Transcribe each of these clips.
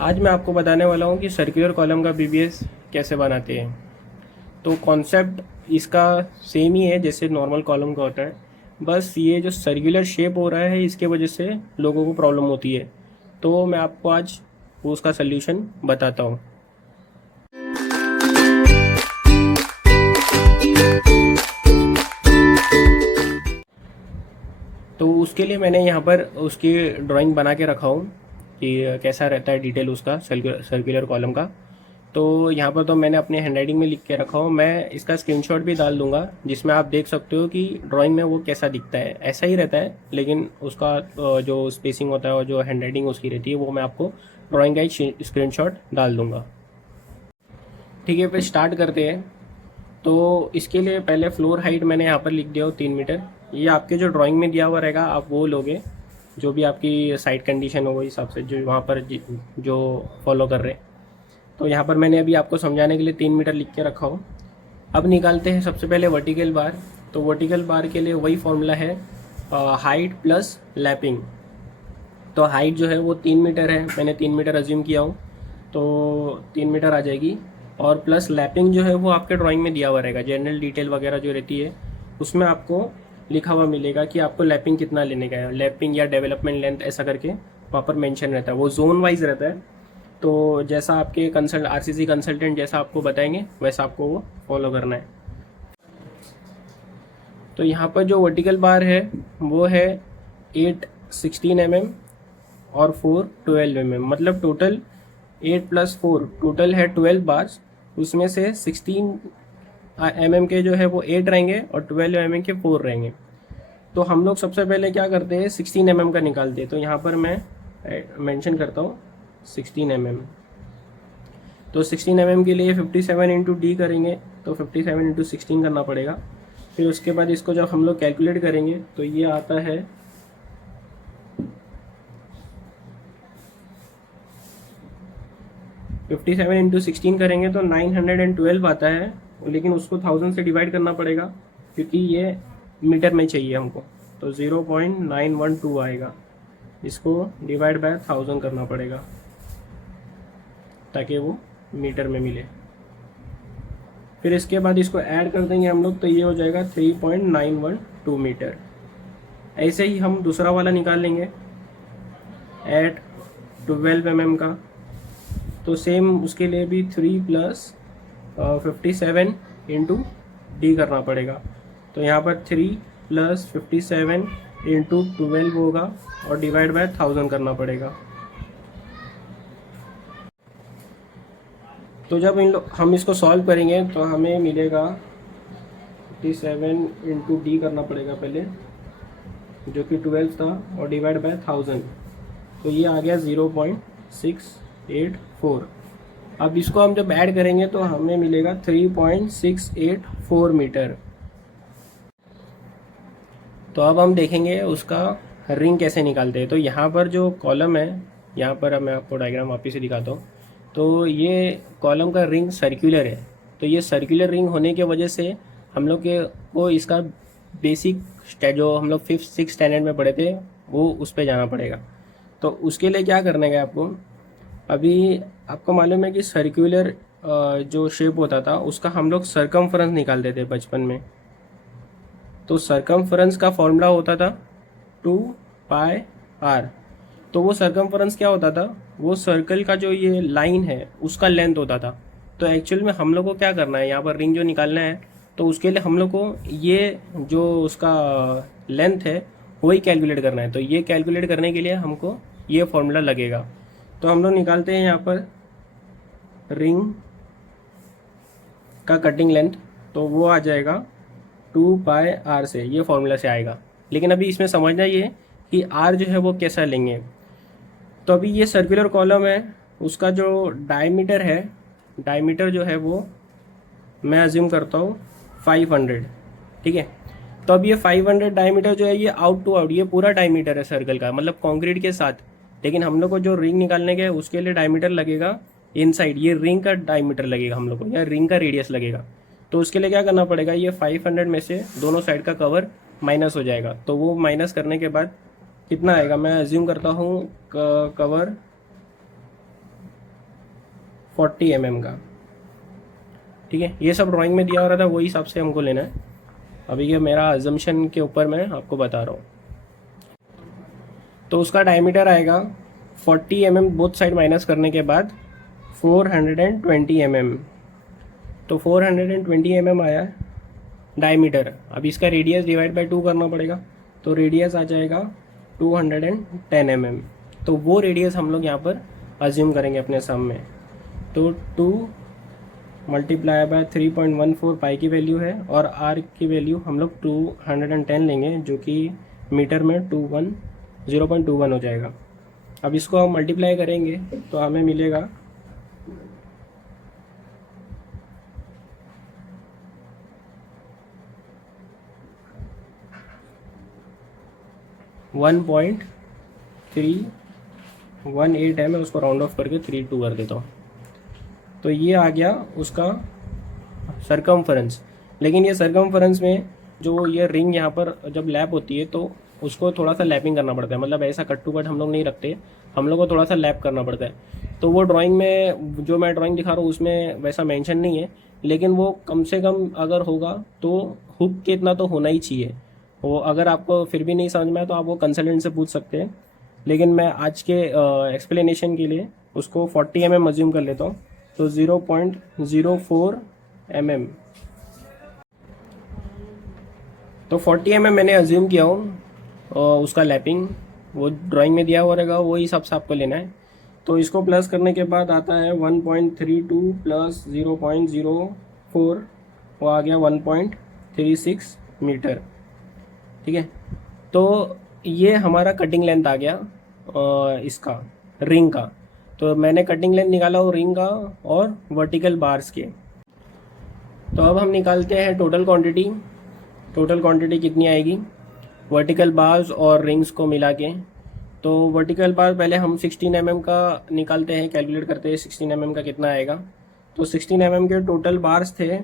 आज मैं आपको बताने वाला हूँ कि सर्कुलर कॉलम का बीबीएस कैसे बनाते हैं। तो कॉन्सेप्ट इसका सेम ही है जैसे नॉर्मल कॉलम का होता है, बस ये जो सर्कुलर शेप हो रहा है इसके वजह से लोगों को प्रॉब्लम होती है। तो मैं आपको आज उसका सल्यूशन बताता हूँ। तो उसके लिए मैंने यहाँ पर उसकी ड्राइंग बना के रखा हूँ कि कैसा रहता है डिटेल उसका सर्कुलर कॉलम का। तो यहाँ पर तो मैंने अपने हैंडराइटिंग में लिख के रखा हूँ, मैं इसका स्क्रीनशॉट भी डाल दूंगा जिसमें आप देख सकते हो कि ड्राइंग में वो कैसा दिखता है। ऐसा ही रहता है लेकिन उसका जो स्पेसिंग होता है और जो हैंडराइटिंग उसकी रहती है वो मैं आपको ड्राइंग का एक स्क्रीनशॉट डाल दूंगा। ठीक है, फिर स्टार्ट करते हैं। तो इसके लिए पहले फ्लोर हाइट मैंने यहाँ पर लिख दिया हो 3 मीटर। ये आपके जो ड्राइंग में दिया हुआ रहेगा आप वो लोगे, जो भी आपकी साइट कंडीशन हो, हिसाब से जो वहाँ पर जो फॉलो कर रहे हैं। तो यहाँ पर मैंने अभी आपको समझाने के लिए 3 मीटर लिख के रखा हूँ। अब निकालते हैं सबसे पहले वर्टिकल बार। तो वर्टिकल बार के लिए वही फॉर्मूला है, हाइट प्लस लैपिंग। तो हाइट जो है वो 3 मीटर है, मैंने 3 मीटर अज्यूम किया हूँ, तो 3 मीटर आ जाएगी। और प्लस लैपिंग जो है वो आपके ड्राइंग में दिया हुआ रहेगा, जनरल डिटेल वगैरह जो रहती है उसमें आपको लिखा हुआ मिलेगा कि आपको लैपिंग कितना लेने का है, लैपिंग या डेवलपमेंट लेंथ ऐसा करके वहाँ पर मेंशन रहता है। वो जोन वाइज रहता है, तो जैसा आपके आरसीसी कंसल्टेंट जैसा आपको बताएंगे वैसा आपको वो फॉलो करना है। तो यहाँ पर जो वर्टिकल बार है वो है 8 16 mm और 4 12 mm, मतलब टोटल 8 + 4 टोटल है 12 बार्स। उसमें से 16 mm के जो है वो 8 रहेंगे और 12 mm के 4 रहेंगे। तो हम लोग सबसे पहले क्या करते हैं, 16 mm का निकालते हैं। तो यहाँ पर मैं मेंशन करता हूँ 16 mm। तो 16 mm के लिए 57 इंटू डी करेंगे, तो 57 इंटू 16 करना पड़ेगा। फिर उसके बाद इसको जब हम लोग कैलकुलेट करेंगे तो ये आता है 57 इंटू 16 करेंगे तो 912 आता है, लेकिन उसको 1000 से डिवाइड करना पड़ेगा क्योंकि ये मीटर में चाहिए हमको। तो 0.912 आएगा, इसको डिवाइड बाय 1000 करना पड़ेगा ताकि वो मीटर में मिले। फिर इसके बाद इसको ऐड कर देंगे हम लोग, तो ये हो जाएगा 3.912 मीटर। ऐसे ही हम दूसरा वाला निकाल लेंगे एट 12 mm का। तो सेम उसके लिए भी 3 + 57 इंटू डी करना पड़ेगा। तो यहाँ पर 3 + 57 इंटू 12 होगा और डिवाइड बाय 1000 करना पड़ेगा। तो जब हम इसको सॉल्व करेंगे तो हमें मिलेगा 57 इंटू डी करना पड़ेगा पहले, जो कि 12 था, और डिवाइड बाय 1000। तो ये आ गया 0.684। अब इसको हम जब ऐड करेंगे तो हमें मिलेगा 3.684 मीटर। तो अब हम देखेंगे उसका रिंग कैसे निकालते हैं। तो यहाँ पर जो कॉलम है, यहाँ पर अब मैं आपको डायग्राम वापस से दिखाता हूँ। तो ये कॉलम का रिंग सर्कुलर है, तो ये सर्कुलर रिंग होने की वजह से हम लोग के को इसका बेसिक जो हम लोग 5th 6th स्टैंडर्ड में पढ़े थे वो उस पर जाना पड़ेगा। तो उसके लिए क्या करने का आपको, अभी आपको मालूम है कि सर्कुलर जो शेप होता था उसका हम लोग सर्कमफ्रेंस निकालते थे बचपन में। तो सर्कमफ्रेंस का फॉर्मूला होता था 2πr। तो वो सर्कमफ्रेंस क्या होता था, वो सर्कल का जो ये लाइन है उसका लेंथ होता था। तो एक्चुअल में हम लोग को क्या करना है, यहाँ पर रिंग जो निकालना है तो उसके लिए हम लोग को ये जो उसका लेंथ है वही कैलकुलेट करना है। तो ये कैलकुलेट करने के लिए हमको ये फॉर्मूला लगेगा। तो हम लोग निकालते हैं यहाँ पर रिंग का कटिंग लेंथ, तो वो आ जाएगा 2πr से, ये फॉर्मूला से आएगा। लेकिन अभी इसमें समझना ये कि r जो है वो कैसा लेंगे। तो अभी ये सर्कुलर कॉलम है, उसका जो डायमीटर है, डायमीटर जो है वो मैं अज्यूम करता हूँ 500, ठीक है। तो अब ये 500 डायमीटर जो है ये आउट टू आउट, ये पूरा डायमीटर है सर्कल का, मतलब कंक्रीट के साथ। लेकिन हम लोग को जो रिंग निकालने के उसके लिए डायमीटर लगेगा इनसाइड, ये रिंग का डायमीटर लगेगा हम लोग को, या रिंग का रेडियस लगेगा। तो उसके लिए क्या करना पड़ेगा, ये 500 में से दोनों साइड का कवर माइनस हो जाएगा। तो वो माइनस करने के बाद कितना आएगा, मैं अज्यूम करता हूँ कवर 40 mm का। ठीक है, ये सब ड्राइंग में दिया हो रहा था, वही हिसाब से हमको लेना है। अभी ये मेरा अजम्पशन के ऊपर मैं आपको बता रहा हूँ। तो उसका डायमीटर आएगा 40 mm, बोथ साइड माइनस करने के बाद 420 mm। तो 420 mm आया डायमीटर। अब इसका रेडियस डिवाइड बाय 2 करना पड़ेगा, तो रेडियस आ जाएगा 210 mm। तो वो रेडियस हम लोग यहाँ पर अज्यूम करेंगे अपने सम में। तो 2 मल्टीप्लाई बाय 3.14 पाई की वैल्यू है, और आर की वैल्यू हम लोग 210 लेंगे, जो कि मीटर में 0.21 हो जाएगा। अब इसको हम मल्टीप्लाई करेंगे तो हमें मिलेगा 1.318 है। मैं उसको राउंड ऑफ करके 32 कर देता हूँ। तो ये आ गया उसका सरकमफरेंस। लेकिन ये सरकमफरेंस में जो ये रिंग यहाँ पर जब लैप होती है तो उसको थोड़ा सा लैपिंग करना पड़ता है, मतलब ऐसा कट टू कट हम लोग नहीं रखते, हम लोग को थोड़ा सा लैप करना पड़ता है। तो वो ड्राइंग में जो मैं ड्राइंग दिखा रहा हूँ उसमें वैसा मेंशन नहीं है, लेकिन वो कम से कम अगर होगा तो हुक के इतना तो होना ही चाहिए। वो अगर आपको फिर भी नहीं समझ में आया तो आप वो कंसल्टेंट से पूछ सकते हैं, लेकिन मैं आज के एक्सप्लेनेशन के लिए उसको 40 mm अज्यूम कर लेता हूँ। तो 0.04 mm, तो 40 mm मैंने अज्यूम किया हूँ। और उसका लैपिंग वो ड्राइंग में दिया हुआ रहेगा, वही हिसाब से आपको लेना है। तो इसको प्लस करने के बाद आता है 1.32 प्लस 0.04, वो आ गया 1.36 मीटर। ठीक है, तो ये हमारा कटिंग लेंथ आ गया इसका रिंग का। तो मैंने कटिंग लेंथ निकाला वो रिंग का और वर्टिकल बार्स के। तो अब हम निकालते हैं टोटल क्वांटिटी। टोटल क्वांटिटी कितनी आएगी वर्टिकल बार्स और रिंग्स को मिला के। तो वर्टिकल बार पहले हम 16 mm का निकालते हैं, कैलकुलेट करते हैं 16 mm का कितना आएगा। तो 16 mm के टोटल बार्स थे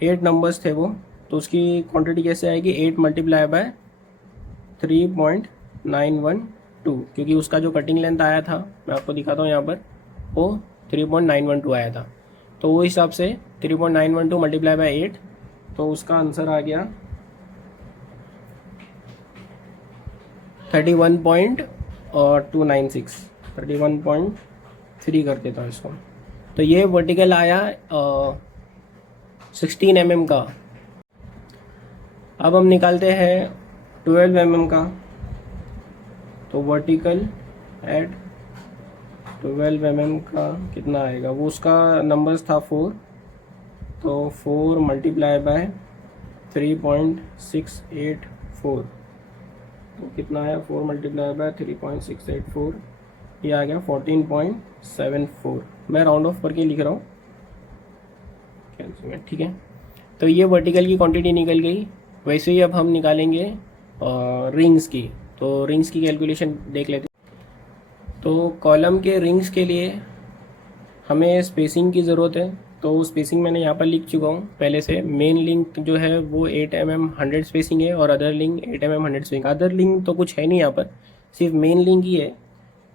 8 नंबर्स थे वो। तो उसकी क्वांटिटी कैसे आएगी, 8 मल्टीप्लाई बाय 3.912, क्योंकि उसका जो कटिंग लेंथ आया था मैं आपको दिखाता हूँ यहाँ पर, वो 3.912 आया था। तो वो हिसाब से 3.912 मल्टीप्लाई बाय 8, तो उसका आंसर आ गया 31.296, 31.3 कर देता हूँ इसको। तो ये वर्टिकल आया 16 mm का। अब हम निकालते हैं 12 mm का। तो वर्टिकल एट 12 mm का कितना आएगा, वो उसका नंबर्स था 4। तो 4 मल्टीप्लाई बाय 3.684, तो कितना आया 4 मल्टीप्लाई बाय 3.684, ये आ गया 14.74। मैं राउंड ऑफ करके लिख रहा हूँ। ठीक है, तो ये वर्टिकल की क्वांटिटी निकल गई। वैसे ही अब हम निकालेंगे रिंग्स की। तो रिंग्स की कैलकुलेशन देख लेते हैं। तो कॉलम के रिंग्स के लिए हमें स्पेसिंग की ज़रूरत है। तो स्पेसिंग मैंने यहाँ पर लिख चुका हूँ पहले से। मेन लिंक जो है वो 8 mm 100 स्पेसिंग है, और other link 8 mm 100 spacing. Other link तो कुछ है नहीं यहाँ पर, सिर्फ मेन लिंक ही है।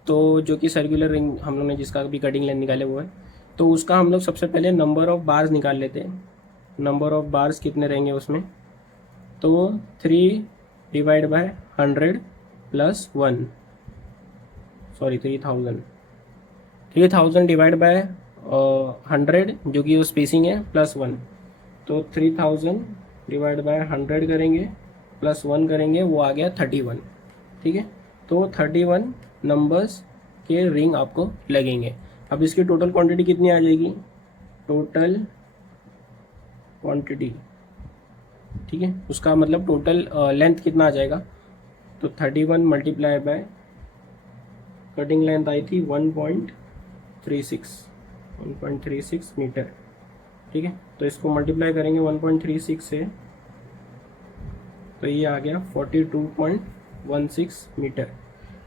तो जो कि सर्कुलर रिंग हम लोग ने जिसका भी कटिंग लेंथ निकाले वो है। तो उसका हम लोग सबसे पहले नंबर ऑफ़ बार्स निकाल लेते हैं। नंबर ऑफ़ बार्स कितने रहेंगे उसमें, तो 3 divide by 100 plus 1, sorry 3000 divide by 100 जो कि वो स्पेसिंग है प्लस 1। तो 3000 डिवाइड बाय 100 करेंगे प्लस 1 करेंगे, वो आ गया 31। ठीक है, तो 31 नंबर्स के रिंग आपको लगेंगे। अब इसकी टोटल क्वांटिटी कितनी आ जाएगी, टोटल क्वांटिटी, ठीक है, उसका मतलब टोटल लेंथ कितना आ जाएगा। तो 31 मल्टीप्लाई बाय कटिंग लेंथ आई थी 1.36 मीटर। ठीक है, तो इसको मल्टीप्लाई करेंगे 1.36 से, तो ये आ गया 42.16 मीटर।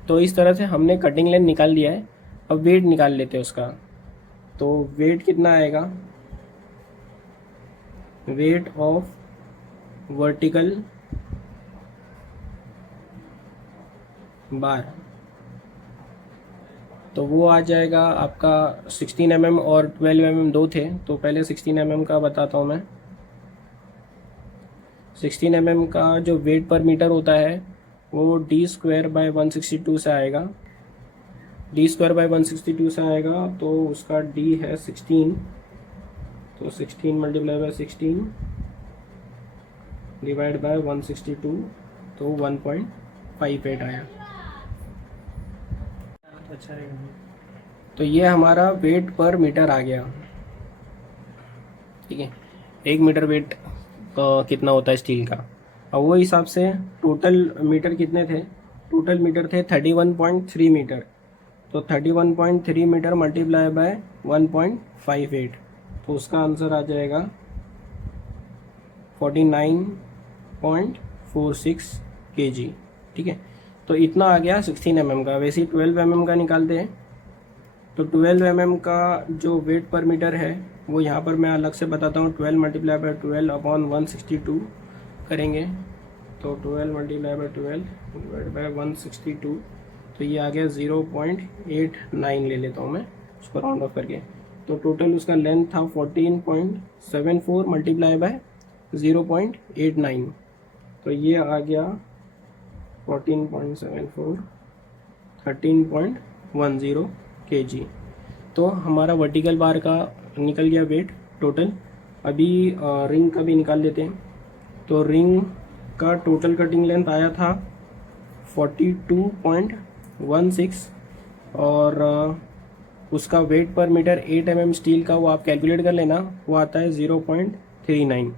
तो इस तरह से हमने कटिंग लेंथ निकाल लिया है। अब वेट निकाल लेते हैं उसका। तो वेट कितना आएगा, वेट ऑफ वर्टिकल बार तो वो आ जाएगा आपका 16 mm और 12 mm दो थे, तो पहले 16 mm का बताता हूँ मैं। 16 mm का जो वेट पर मीटर होता है वो D²/162 से आएगा। D²/162 से आएगा, तो उसका D है 16, तो 16 मल्टीप्लाई बाय 16 डिवाइड बाय 162, तो 1.58 आया। अच्छा रहेगा। तो ये हमारा वेट पर मीटर आ गया। ठीक है, 1 मीटर वेट कितना होता है स्टील का। और वो हिसाब से टोटल मीटर कितने थे, टोटल मीटर थे 31.3 मीटर। तो 31.3 मीटर मल्टीप्लाई बाय 1.58, तो उसका आंसर आ जाएगा 49.46 kg। ठीक है, तो इतना आ गया 16 mm का। वैसे ही 12 mm का निकालते हैं, तो 12 mm का जो वेट पर मीटर है वो यहाँ पर मैं अलग से बताता हूँ। 12 मल्टीप्लाई बाय 12 अपॉन 162 करेंगे, तो 12 मल्टीप्लाई बाय 12 डिवाइड बाय 162, तो ये आ गया 0.89 ले लेता हूँ मैं उसको राउंड ऑफ करके। तो टोटल उसका लेंथ था 14.74 मल्टीप्लाई बाय 0.89, तो ये आ गया 14.74 13.10 kg। तो हमारा वर्टिकल बार का निकल गया वेट टोटल। अभी रिंग का भी निकाल लेते हैं। तो रिंग का टोटल कटिंग लेंथ आया था 42.16, और उसका वेट पर मीटर 8 mm स्टील का, वो आप कैलकुलेट कर लेना, वो आता है 0.39।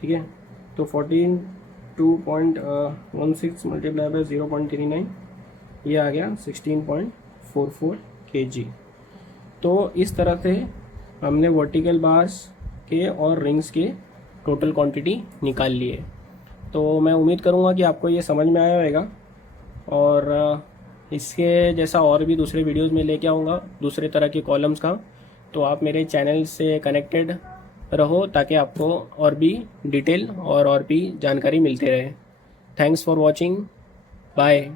ठीक है, तो 42.16 मल्टीप्लाई बाय 0.39, ये आ गया 16.44 kg। तो इस तरह से हमने वर्टिकल बार्स के और रिंग्स के टोटल क्वांटिटी निकाल ली है। तो मैं उम्मीद करूँगा कि आपको ये समझ में आया होगा, और इसके जैसा और भी दूसरे वीडियोस में लेके आऊँगा दूसरे तरह के कॉलम्स का। तो आप मेरे चैनल से कनेक्टेड रहो ताकि आपको और भी डिटेल और भी जानकारी मिलते रहे। Thanks for watching, bye.